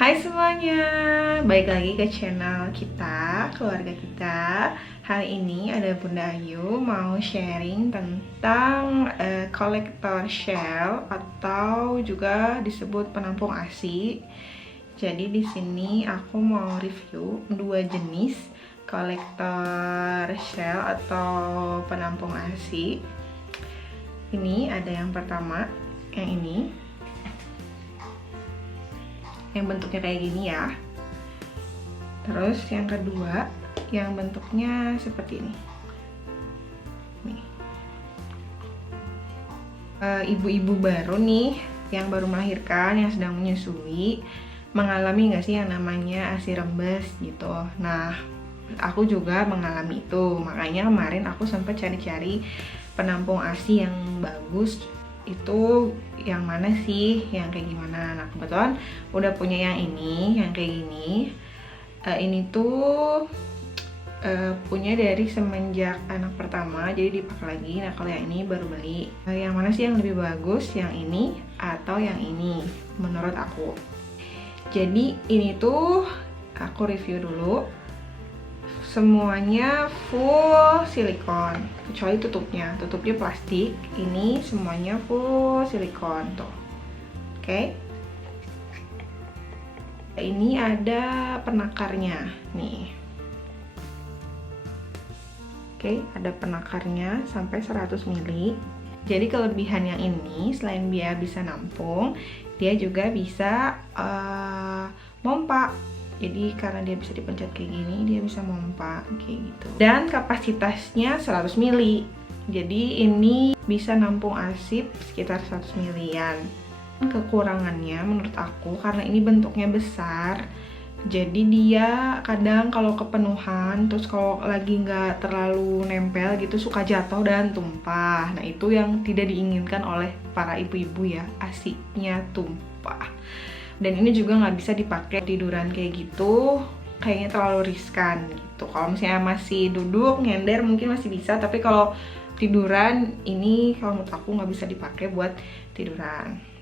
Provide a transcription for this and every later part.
Hai semuanya, balik lagi ke channel kita, keluarga kita. Hari ini ada Bunda Ayu mau sharing tentang kolektor shell atau juga disebut penampung ASI. Jadi di sini aku mau review dua jenis kolektor shell atau penampung ASI. Ini ada yang pertama, yang ini. Yang bentuknya kayak gini ya. Terus yang kedua yang bentuknya seperti ini. Nih. Ibu-ibu baru nih yang baru melahirkan, yang sedang menyusui, mengalami nggak sih yang namanya ASI rembes gitu. Nah, aku juga mengalami itu. Makanya kemarin aku sempat cari-cari penampung ASI yang bagus itu yang mana sih, yang kayak gimana. Nah, kebetulan udah punya yang ini, yang kayak gini. Ini tuh punya dari semenjak anak pertama, jadi dipakai lagi. Nah, kalau yang ini baru beli. Yang mana sih yang lebih bagus, yang ini atau yang ini menurut aku? Jadi ini tuh aku review dulu. Semuanya full silikon kecuali tutupnya plastik. Ini semuanya full silikon tuh. Oke. Ini ada penakarnya nih. Oke, ada penakarnya sampai 100 ml. Jadi kelebihan yang ini selain dia bisa nampung, dia juga bisa mompa. Jadi karena dia bisa dipencet kayak gini, dia bisa mompa kayak gitu. Dan kapasitasnya 100 ml. Jadi ini bisa nampung arsip sekitar 100 ml-an. Kekurangannya menurut aku karena ini bentuknya besar, jadi dia kadang kalau kepenuhan, terus kalau lagi nggak terlalu nempel gitu suka jatuh dan tumpah. Nah, itu yang tidak diinginkan oleh para ibu-ibu ya, ASI-nya tumpah. Dan ini juga nggak bisa dipakai tiduran kayak gitu, kayaknya terlalu riskan gitu. Kalau misalnya masih duduk nyender mungkin masih bisa, tapi kalau tiduran ini kalau menurut aku nggak bisa dipakai buat tiduran.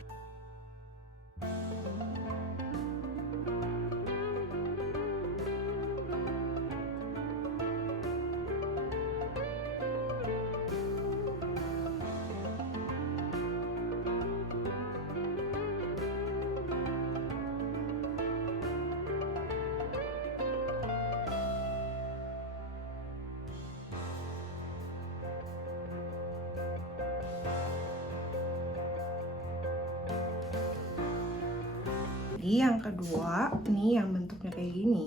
Yang kedua, nih yang bentuknya kayak gini.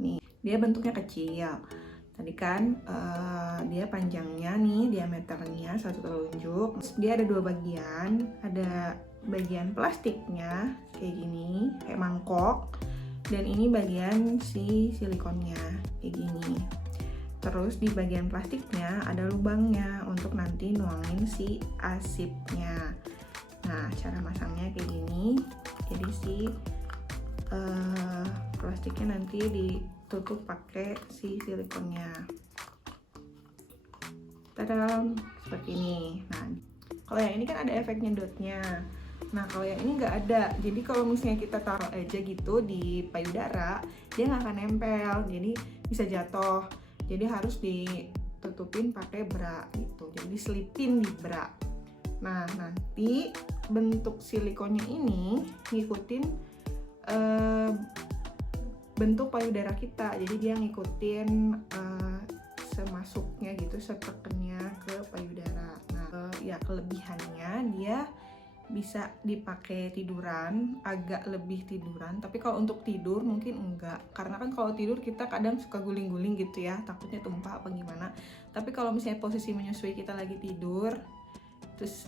Nih, dia bentuknya kecil. Tadi kan dia panjangnya nih, diameternya satu telunjuk. Dia ada dua bagian, ada bagian plastiknya kayak gini, kayak mangkok. Dan ini bagian si silikonnya kayak gini. Terus di bagian plastiknya ada lubangnya untuk nanti nuangin si asipnya. Nah, cara masangnya kayak gini. Jadi si plastiknya nanti ditutup pakai si silikonnya. Tadam, seperti ini. Nah, kalau yang ini kan ada efek nyedotnya. Nah, kalau yang ini nggak ada. Jadi kalau misalnya kita taruh aja gitu di payudara, dia nggak akan nempel. Jadi bisa jatuh. Jadi harus ditutupin pakai bra gitu. Jadi diselipin di bra. Nah, nanti bentuk silikonnya ini ngikutin bentuk payudara kita. Jadi dia ngikutin semasuknya gitu, setekennya ke payudara. Nah, ya kelebihannya dia bisa dipakai tiduran, agak lebih tiduran. Tapi kalau untuk tidur mungkin enggak, karena kan kalau tidur kita kadang suka guling-guling gitu ya, takutnya tumpah apa gimana. Tapi kalau misalnya posisi menyusui kita lagi tidur, terus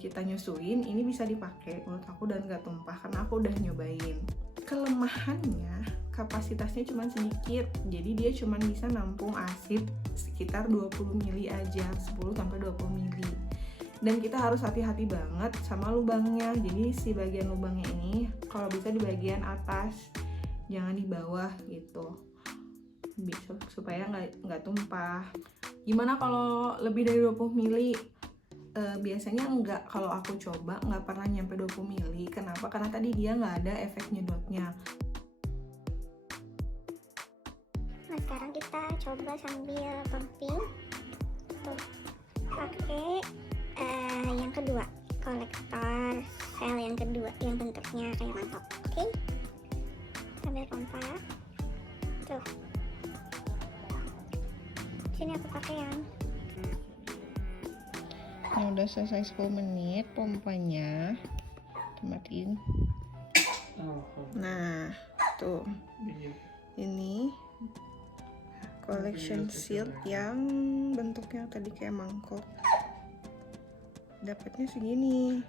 kita nyusuin, ini bisa dipakai menurut aku dan gak tumpah karena aku udah nyobain. Kelemahannya kapasitasnya cuma sedikit, jadi dia cuma bisa nampung asip sekitar 20 ml aja, 10-20 ml. Dan kita harus hati-hati banget sama lubangnya. Jadi si bagian lubangnya ini kalau bisa di bagian atas, jangan di bawah gitu, supaya nggak tumpah. Gimana kalau lebih dari 20 ml? biasanya enggak, kalau aku coba nggak pernah nyampe 20 ml. Kenapa? Karena tadi dia nggak ada efek nyedotnya. Nah sekarang kita coba sambil pumping. Tuh, pakai yang kedua, kolektor sel yang kedua yang bentuknya kayak mangkok. Oke, sambil pompa. Tuh, sini aku pakai yang udah selesai 10 menit pompanya, matiin. Nah tuh, ini collection shield yang bentuknya tadi kayak mangkok, dapatnya segini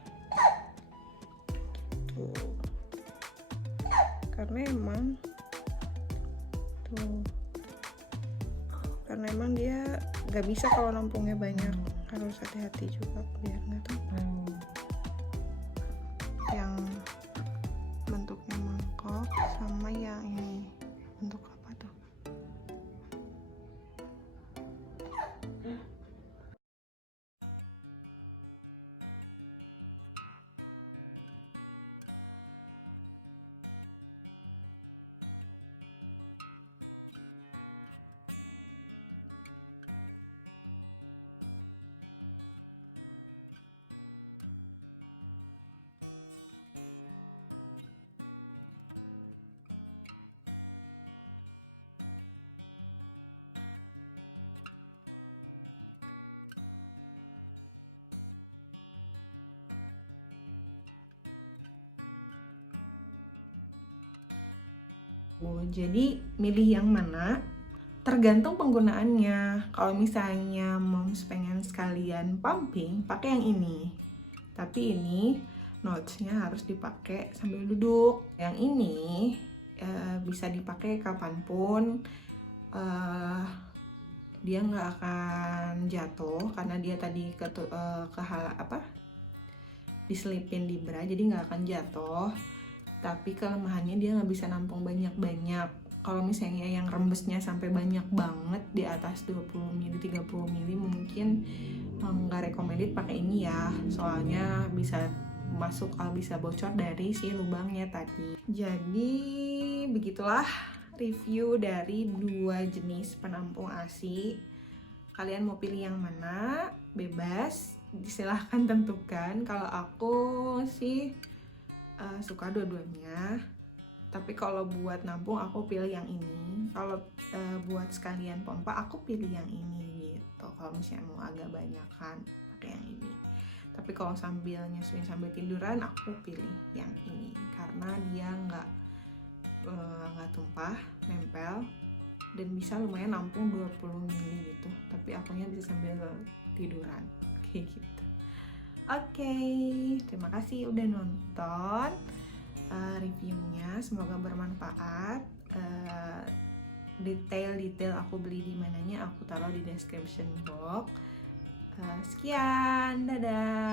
tuh, karena emang dia nggak bisa kalau nampungnya banyak, harus hati-hati juga biar nggak tumpah. Yang bentuknya mangkok sama yang ini bentuk apa tuh? Jadi milih yang mana tergantung penggunaannya. Kalau misalnya moms pengen sekalian pumping, pakai yang ini. Tapi ini notesnya harus dipakai sambil duduk. Yang ini bisa dipakai kapanpun. Dia nggak akan jatuh karena dia tadi diselipin di bra, jadi nggak akan jatuh. Tapi kelemahannya dia nggak bisa nampung banyak-banyak. Kalau misalnya yang rembesnya sampai banyak banget di atas 20 ml, 30 ml mungkin nggak recommended pakai ini ya. Soalnya bisa bisa bocor dari si lubangnya tadi. Jadi begitulah review dari 2 jenis penampung ASI. Kalian mau pilih yang mana? Bebas, silahkan tentukan. Kalau aku sih suka dua-duanya, tapi kalau buat nampung aku pilih yang ini. Kalau buat sekalian pompa aku pilih yang ini gitu. Kalau misalnya mau agak banyakan pakai yang ini. Tapi kalau sambil nyusuin sambil tiduran aku pilih yang ini karena dia nggak tumpah, nempel, dan bisa lumayan nampung 20 ml gitu. Tapi akunya bisa sambil tiduran kayak gitu. Oke, terima kasih udah nonton reviewnya, semoga bermanfaat. Detail-detail aku beli di mananya aku taruh di description box. Sekian, dadah.